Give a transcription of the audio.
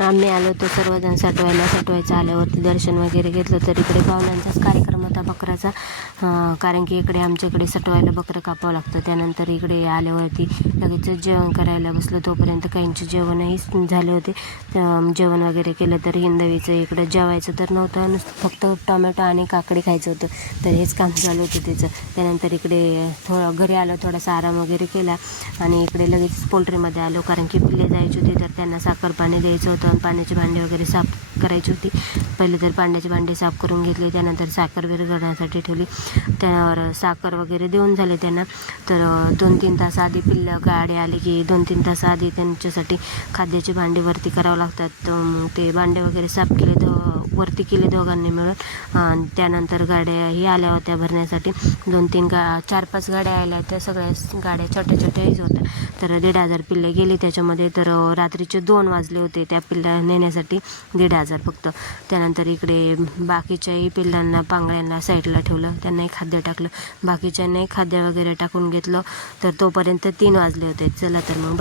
आम्ही आलो होतो सर्वजण सटवायचं आल्यावरती दर्शन वगैरे घेतलं. तर इकडे पाहुण्यांचाच कार्यक्रम होता बकराचा, कारण की इकडे आमच्या इकडे सटवायला बकरं कापावं लागतं. त्यानंतर इकडे आल्यावरती लगेच जेवण करायला बसलो. तोपर्यंत काहींचे जेवणही झाले होते. जेवण वगैरे केलं. तर हिंदवीचं इकडं जेवायचं तर नव्हतं, फक्त टोमॅटो आणि काकडी खायचं होतं. तर हेच काम चालू होतं त्याचं. त्यानंतर इकडे घरी आलो, थोडासा आराम वगैरे केला आणि इकडे लगेच पोल्ट्रीमध्ये आलो, कारण की पिल्ले जायची होती. तर त्यांना साखर पाणी द्यायचं होतं आणि पाण्याची भांडी वगैरे साफ करायची होती. पहिले तर पाण्याची भांडी साफ करून घेतली, त्यानंतर साखर विरघळण्यासाठी ठेवली. त्यावर साखर वगैरे देऊन झाले त्यांना. तर 2-3 तास आधी पिल्लं गाडी आली की 2-3 तास आधी त्यांच्यासाठी खाद्याची भांडी वरती करावं लागतात. ते भांडे वगैरे साफ केले, वरती केले दोघांनी मिळून. त्यानंतर गाड्याही आल्या होत्या भरण्यासाठी. 4-5 गाड्या आल्या होत्या. सगळ्या गाड्या छोट्या छोट्याच होत्या. तर 1,500 पिल्ले गेली त्याच्यामध्ये. तर रात्रीचे 2 वाजले होते त्या पिल्ला नेण्यासाठी, 1,500 फक्त. त्यानंतर इकडे बाकीच्याही पिल्लांना, पांगळ्यांना साईडला ठेवलं, त्यांनाही खाद्य टाकलं, बाकीच्यांनाही खाद्य वगैरे टाकून घेतलं. तर तोपर्यंत 3 वाजले होते. चला तर मग